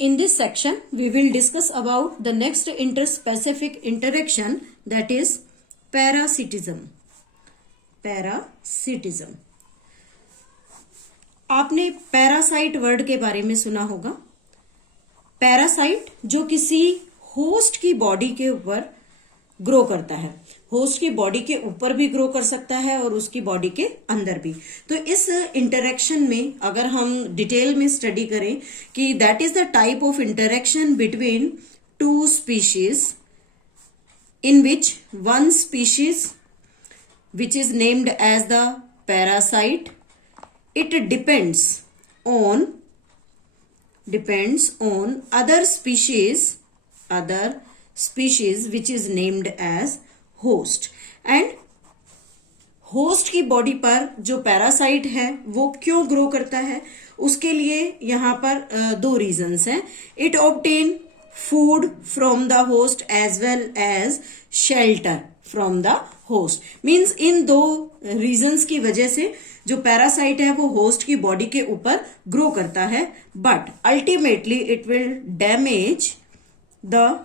In this section, we will discuss about the next interspecific interaction, that is parasitism. Parasitism. आपने parasite word के बारे में सुना होगा. पैरासाइट जो किसी होस्ट की बॉडी के ऊपर ग्रो करता है, होस्ट की बॉडी के ऊपर भी ग्रो कर सकता है और उसकी बॉडी के अंदर भी. तो इस इंटरेक्शन में अगर हम डिटेल में स्टडी करें कि that is the type of interaction between two species in which one species which is named as the parasite, it depends on other species which is named as host. and host की body पर जो parasite है वो क्यों grow करता है, उसके लिए यहाँ पर दो रीजंस हैं. It obtain food from the host as well as shelter from the host. Means इन दो रीजंस की वजह से जो पैरासाइट है वो होस्ट की बॉडी के ऊपर ग्रो करता है, but ultimately it will damage the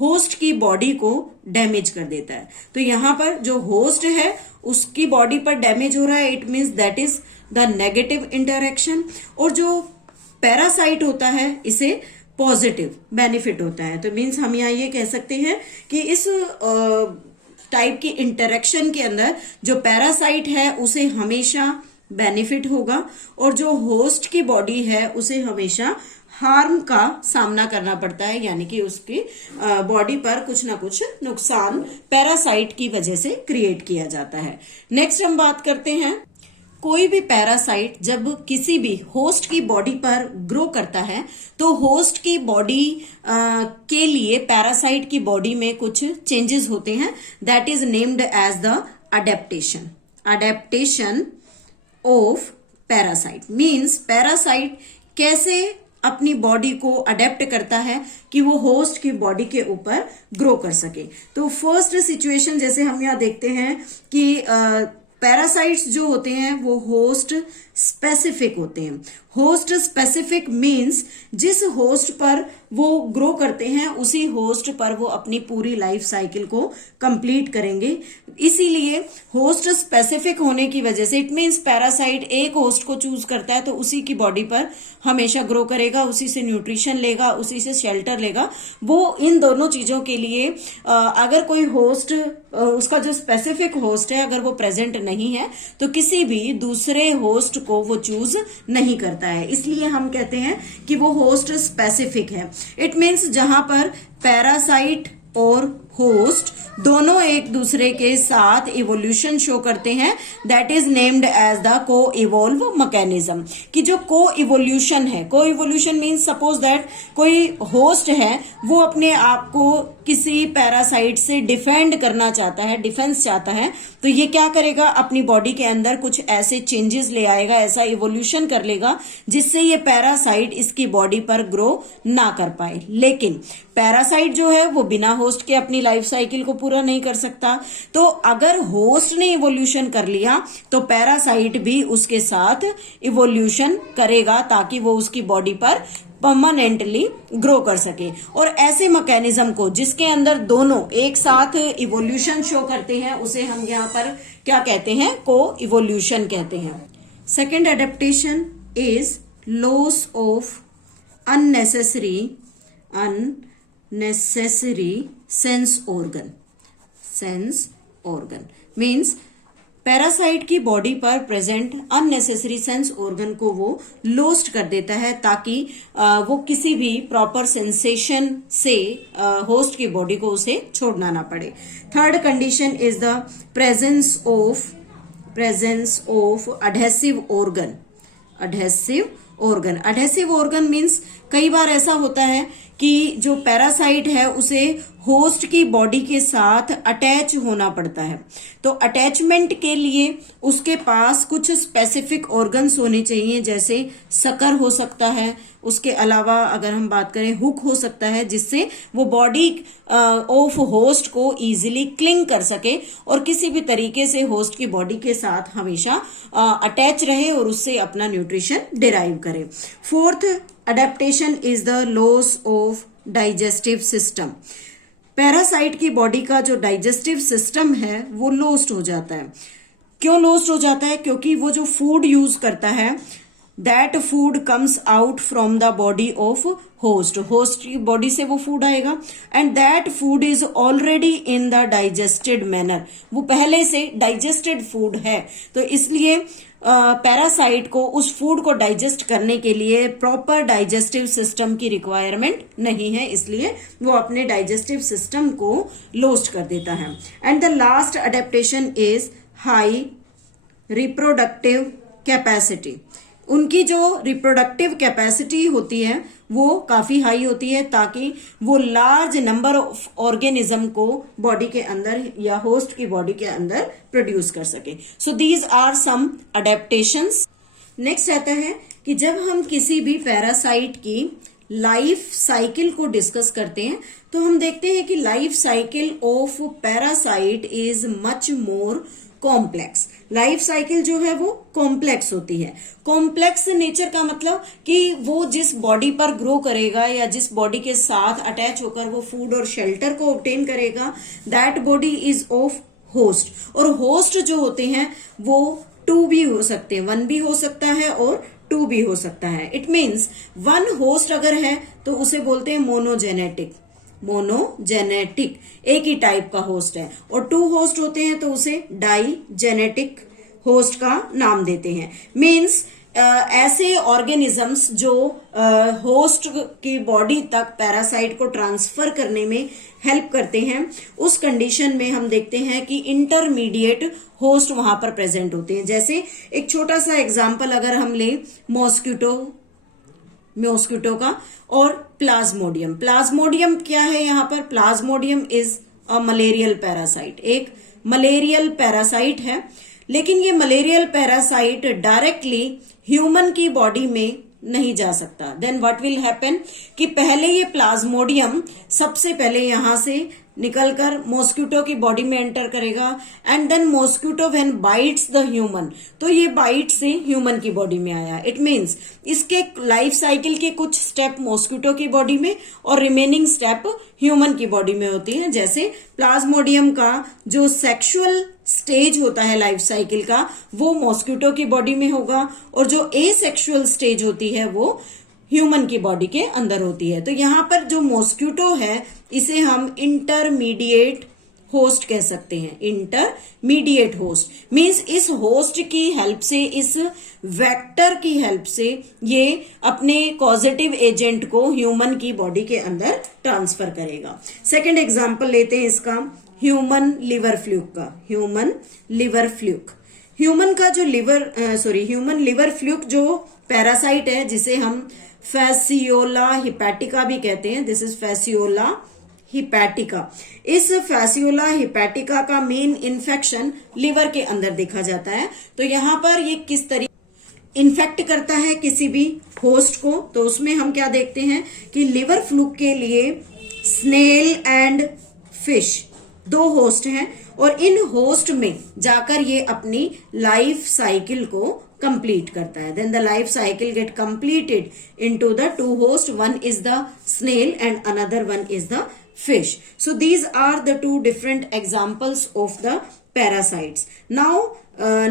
host की बॉडी को डैमेज कर देता है. तो यहां पर जो होस्ट है उसकी बॉडी पर डैमेज हो रहा है, it means that is the negative interaction. और जो पैरासाइट होता है इसे पॉजिटिव बेनिफिट होता है. तो मीन्स हम यहाँ ये कह सकते हैं कि इस टाइप की इंटरेक्शन के अंदर जो पैरासाइट है उसे हमेशा बेनिफिट होगा और जो होस्ट की बॉडी है उसे हमेशा हार्म का सामना करना पड़ता है, यानी कि उसकी बॉडी पर कुछ ना कुछ नुकसान पैरासाइट की वजह से क्रिएट किया जाता है. नेक्स्ट हम बात करते हैं, कोई भी पैरासाइट जब किसी भी होस्ट की बॉडी पर ग्रो करता है तो होस्ट की बॉडी के लिए पैरासाइट की बॉडी में कुछ चेंजेस होते हैं. That is named as the adaptation of parasite. Means parasite कैसे अपनी बॉडी को अडेप्ट करता है कि वो होस्ट की बॉडी के ऊपर ग्रो कर सके. तो फर्स्ट सिचुएशन जैसे हम यहाँ देखते हैं कि पैरासाइट्स जो होते हैं वो होस्ट स्पेसिफिक होते हैं. होस्ट स्पेसिफिक मीन्स जिस होस्ट पर वो ग्रो करते हैं उसी होस्ट पर वो अपनी पूरी लाइफ साइकिल को कंप्लीट करेंगे. इसीलिए होस्ट स्पेसिफिक होने की वजह से इट मीन्स पैरासाइट एक होस्ट को चूज करता है तो उसी की बॉडी पर हमेशा ग्रो करेगा, उसी से न्यूट्रिशन लेगा, उसी से शेल्टर लेगा. वो इन दोनों चीजों के लिए अगर कोई होस्ट उसका जो स्पेसिफिक होस्ट है अगर वो प्रेजेंट नहीं है तो किसी भी दूसरे होस्ट को वो चूज नहीं करता है. इसलिए हम कहते हैं कि वो होस्ट स्पेसिफिक है. इट मीन्स जहां पर पैरासाइट और होस्ट दोनों एक दूसरे के साथ इवोल्यूशन शो करते हैं, that is named as the coevolve mechanism. कि जो को इवोल्यूशन है, coevolution means suppose that कोई होस्ट है वो अपने आप को किसी पैरासाइट से डिफेंड करना चाहता है, डिफेंस चाहता है, तो ये क्या करेगा, अपनी बॉडी के अंदर कुछ ऐसे चेंजेस ले आएगा, ऐसा इवोल्यूशन कर लेगा जिससे ये पैरासाइट इसकी बॉडी पर ग्रो ना कर पाए. लेकिन पैरासाइट जो है वो बिना होस्ट के अपनी लाइफ साइकिल को पूरा नहीं कर सकता. तो अगर होस्ट ने इवोल्यूशन कर लिया तो पैरासाइट भी उसके साथ इवोल्यूशन करेगा ताकि वो उसकी बॉडी पर परमानेंटली ग्रो कर सके. और ऐसे मैकेनिज्म को जिसके अंदर दोनों एक साथ इवोल्यूशन शो करते हैं उसे हम यहाँ पर क्या कहते हैं, को इवोल्यूशन कहते हैं. Second adaptation is loss of unnecessary sense organ. Means parasite की बॉडी पर प्रेजेंट अननेसेसरी सेंस ऑर्गन को वो लॉस्ट कर देता है ताकि वो किसी भी प्रॉपर सेंसेशन से होस्ट की बॉडी को उसे छोड़ना ना पड़े. Third condition is the presence of adhesive organ means कई बार ऐसा होता है कि जो पैरासाइट है उसे होस्ट की बॉडी के साथ अटैच होना पड़ता है. तो अटैचमेंट के लिए उसके पास कुछ स्पेसिफिक ऑर्गन्स होने चाहिए, जैसे सकर हो सकता है, उसके अलावा अगर हम बात करें हुक हो सकता है, जिससे वो बॉडी ऑफ होस्ट को इजीली क्लिंग कर सके और किसी भी तरीके से होस्ट की बॉडी के साथ हमेशा अटैच रहे और उससे अपना न्यूट्रिशन डिराइव करे. Fourth adaptation is the loss of digestive system. Parasite की बॉडी का जो डाइजेस्टिव सिस्टम है वो लॉस्ट हो जाता है। क्यों लॉस्ट हो जाता है? क्योंकि वो जो फूड यूज करता है that food comes out from the body of host. Host की बॉडी से वो फूड आएगा and that food is already in the digested manner. वो पहले से डाइजेस्टेड फूड है, तो इसलिए पैरासाइट को उस फूड को डाइजेस्ट करने के लिए प्रॉपर डाइजेस्टिव सिस्टम की रिक्वायरमेंट नहीं है, इसलिए वो अपने डाइजेस्टिव सिस्टम को लॉस्ट कर देता है। And the last adaptation is high reproductive capacity. उनकी जो रिप्रोडक्टिव कैपेसिटी होती है वो काफी हाई होती है ताकि वो लार्ज नंबर ऑफ ऑर्गेनिज्म को बॉडी के अंदर या होस्ट की बॉडी के अंदर प्रोड्यूस कर सके। So these are some adaptations. Next आता है कि जब हम किसी भी पैरासाइट की लाइफ साइकिल को डिस्कस करते हैं तो हम देखते हैं कि life cycle of parasite is much more complex. Life cycle जो है वो कॉम्प्लेक्स होती है। कॉम्प्लेक्स नेचर का मतलब कि वो जिस बॉडी पर ग्रो करेगा या जिस बॉडी के साथ अटैच होकर वो फूड और शेल्टर को ऑब्टेन करेगा, that body is of host. और होस्ट जो होते हैं वो 2 भी हो सकते हैं, 1 भी हो सकता है और 2 भी हो सकता है। इट मीन्स 1 होस्ट अगर है तो उसे बोलते हैं मोनोजेनेटिक। मोनोजेनेटिक एक ही टाइप का होस्ट है, और 2 होस्ट होते हैं तो उसे डाइजेनेटिक होस्ट का नाम देते हैं। मीन्स ऐसे ऑर्गेनिजम्स जो होस्ट की बॉडी तक पैरासाइट को ट्रांसफर करने में हेल्प करते हैं, उस कंडीशन में हम देखते हैं कि इंटरमीडिएट होस्ट वहां पर प्रेजेंट होते हैं। जैसे एक छोटा सा एग्जांपल अगर हम ले मॉस्किटो का और प्लाज्मोडियम। प्लाज्मोडियम क्या है यहाँ पर? Plasmodium is a malarial parasite, एक मलेरियल पैरासाइट है। लेकिन ये मलेरियल पैरासाइट डायरेक्टली ह्यूमन की बॉडी में नहीं जा सकता। देन व्हाट विल हैपन कि पहले ये प्लाज्मोडियम सबसे पहले यहां से निकलकर मॉस्किटो की बॉडी में एंटर करेगा and then mosquito when bites the human, तो ये बाइट से ह्यूमन की बॉडी में आया। इट मीन्स इसके लाइफ साइकिल के कुछ स्टेप मॉस्किटो की बॉडी में और रिमेनिंग स्टेप ह्यूमन की बॉडी में होती है। जैसे प्लाज्मोडियम का जो सेक्सुअल स्टेज होता है लाइफ साइकिल का वो मॉस्किटो की बॉडी में होगा, और जो एसेक्सुअल स्टेज होती है वो ह्यूमन की बॉडी के अंदर होती है। तो यहाँ पर जो मॉस्किटो है इसे हम इंटरमीडिएट होस्ट कह सकते हैं। इंटरमीडिएट होस्ट मीन्स इस होस्ट की हेल्प से, इस वेक्टर की हेल्प से ये अपने कॉजेटिव एजेंट को ह्यूमन की बॉडी के अंदर ट्रांसफर करेगा। सेकेंड एग्जाम्पल लेते हैं इसका ह्यूमन लिवर फ्लूक का। ह्यूमन लिवर फ्लूक, ह्यूमन का जो ह्यूमन लिवर फ्लूक जो पैरासाइट है जिसे हम फैसियोला हिपैटिका भी कहते हैं, दिस इज फैसियोला हिपैटिका। इस फैसियोला हिपैटिका का मेन इन्फेक्शन लिवर के अंदर देखा जाता है। तो यहाँ पर ये किस तरीके इन्फेक्ट करता है किसी भी होस्ट को, तो उसमें हम क्या देखते हैं कि लिवर फ्लूक के लिए स्नेल एंड फिश 2 होस्ट हैं, और इन होस्ट में जाकर ये अपनी लाइफ साइकिल को कंप्लीट करता है। Then the life cycle get completed into the 2 host, one is the snail and another one is the fish. So these are the 2 different examples of the parasites. Now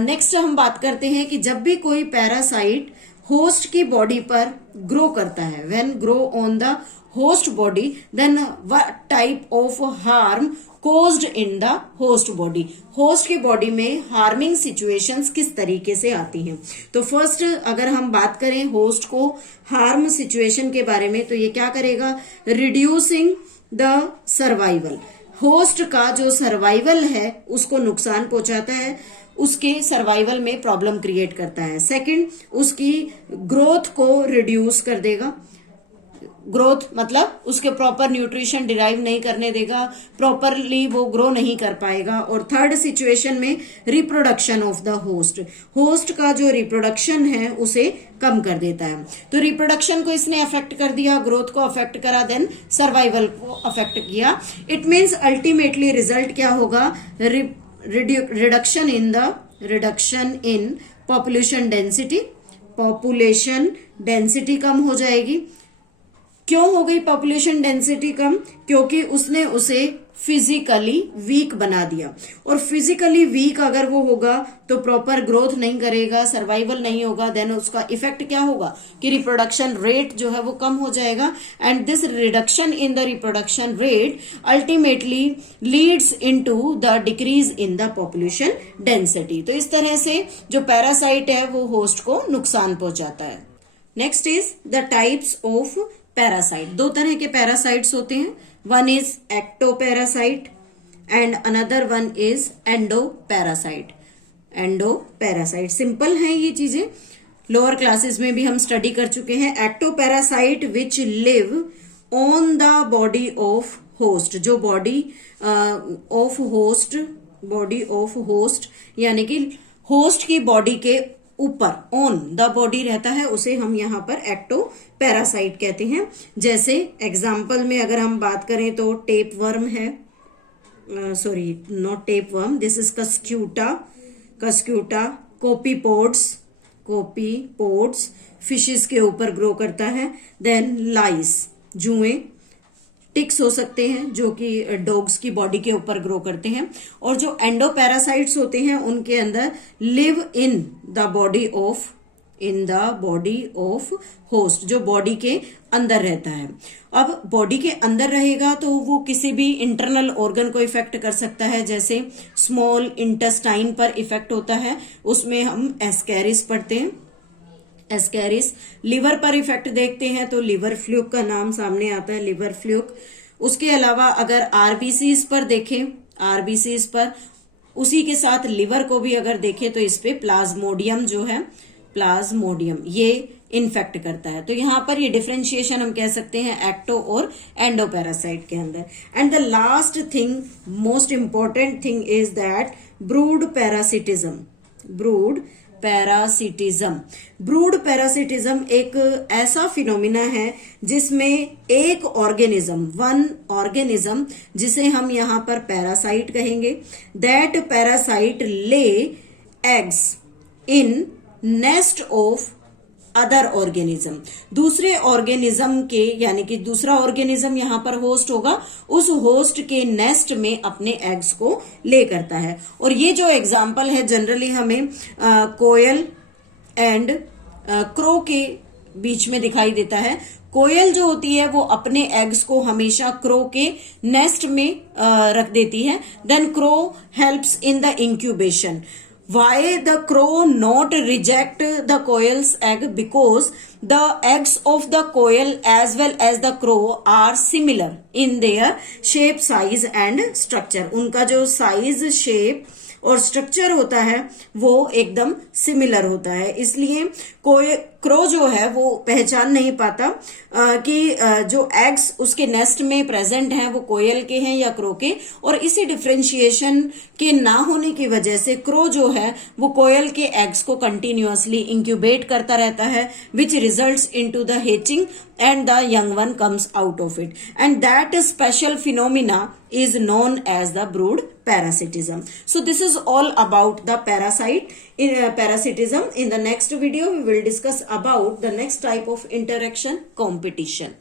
next हम बात करते हैं कि जब भी कोई पैरासाइट होस्ट की body पर ग्रो करता है, when grow on the host body, then what type of harm caused in the host body, host की बॉडी में हार्मिंग सिचुएशंस किस तरीके से आती हैं। तो फर्स्ट अगर हम बात करें होस्ट को हार्म सिचुएशन के बारे में, तो ये क्या करेगा? रिड्यूसिंग द सर्वाइवल, होस्ट का जो सर्वाइवल है उसको नुकसान पहुंचाता है, उसके सर्वाइवल में प्रॉब्लम क्रिएट करता है। सेकंड, उसकी ग्रोथ को रिड्यूस कर देगा। ग्रोथ मतलब उसके प्रॉपर न्यूट्रिशन डिराइव नहीं करने देगा, प्रॉपरली वो ग्रो नहीं कर पाएगा। और थर्ड सिचुएशन में reproduction of the host, host का जो रिप्रोडक्शन है उसे कम कर देता है। तो रिप्रोडक्शन को इसने अफेक्ट कर दिया, ग्रोथ को अफेक्ट करा, देन सर्वाइवल को अफेक्ट किया। इट मीन्स अल्टीमेटली रिजल्ट क्या होगा? Reduction in population density, population density कम हो जाएगी। क्यों हो गई पॉपुलेशन डेंसिटी कम? क्योंकि उसने उसे फिजिकली वीक बना दिया, और फिजिकली वीक अगर वो होगा तो प्रॉपर ग्रोथ नहीं करेगा, सर्वाइवल नहीं होगा, देन उसका इफेक्ट क्या होगा कि रिप्रोडक्शन रेट जो है वो कम हो जाएगा, and this reduction in the reproduction rate ultimately Leeds into the decrease in the population density. तो इस तरह से जो पैरासाइट है वो होस्ट को नुकसान पहुंचाता है। Next is the types of parasite. दो तरह के पैरासाइट्स होते हैं, one is ectoparasite and another one is endoparasite. Endoparasite simple है ये चीजें, लोअर क्लासेस में भी हम स्टडी कर चुके हैं। Ectoparasite which live on the body of host, जो बॉडी ऑफ होस्ट यानी कि होस्ट की बॉडी के ऊपर ऑन द बॉडी रहता है, उसे हम यहाँ पर एक्टोपैरासाइट कहते हैं। जैसे एग्जाम्पल में अगर हम बात करें तो टेप वर्म है, sorry not tapeworm, this is cuscuta, copepods fishes के ऊपर ग्रो करता है। देन लाइस, जुएं, टिक्स हो सकते हैं जो कि डॉग्स की बॉडी के ऊपर ग्रो करते हैं। और जो एंडोपैरासाइट्स होते हैं उनके अंदर live in the body of host, जो बॉडी के अंदर रहता है। अब बॉडी के अंदर रहेगा तो वो किसी भी इंटरनल ऑर्गन को इफेक्ट कर सकता है, जैसे स्मॉल इंटेस्टाइन पर इफेक्ट होता है, उसमें हम एस्कैरिस पढ़ते हैं। एस्कैरिस, लिवर पर इफेक्ट देखते हैं तो लिवर फ्लूक का नाम सामने आता है, लिवर फ्लूक। उसके अलावा अगर आरबीसीज पर देखें, आरबीसीज पर उसी के साथ लिवर को भी अगर देखें तो इस पे प्लाज्मोडियम जो है, प्लाज्मोडियम ये इन्फेक्ट करता है। तो यहां पर ये डिफरेंशिएशन हम कह सकते हैं एक्टो और एंडोपैरासाइट के अंदर। And the last thing, most important thing is that brood parasitism एक ऐसा फिनोमिना है जिसमें एक वन ऑर्गेनिज्म जिसे हम यहाँ पर पैरासाइट कहेंगे, that parasite lay eggs in nest of other organism, दूसरे ऑर्गेनिज्म के, यानी कि दूसरा ऑर्गेनिज्म यहाँ पर होस्ट होगा, उस होस्ट के नेस्ट में अपने एग्स को ले करता है। और ये जो एग्जाम्पल है जनरली हमें कोयल एंड क्रो के बीच में दिखाई देता है। कोयल जो होती है वो अपने एग्स को हमेशा क्रो के नेस्ट में रख देती है, then crow helps in the incubation. Why the crow not reject the coil's egg? Because the eggs of the coil as well as the crow are similar in their shape, size and structure. उनका जो size, shape और structure होता है वो एकदम similar होता है, इसलिए कोई क्रो जो है वो पहचान नहीं पाता कि जो एग्स उसके नेस्ट में प्रेजेंट हैं वो कोयल के हैं या क्रो के, और इसी डिफरेंशिएशन के ना होने की वजह से क्रो जो है वो कोयल के एग्स को कंटिन्यूअसली इंक्यूबेट करता रहता है, which results into the hatching and the young one comes out of it, and that special phenomena is known as the brood parasitism. So this is all about the parasitism. In the next video we will discuss about the next type of interaction, competition.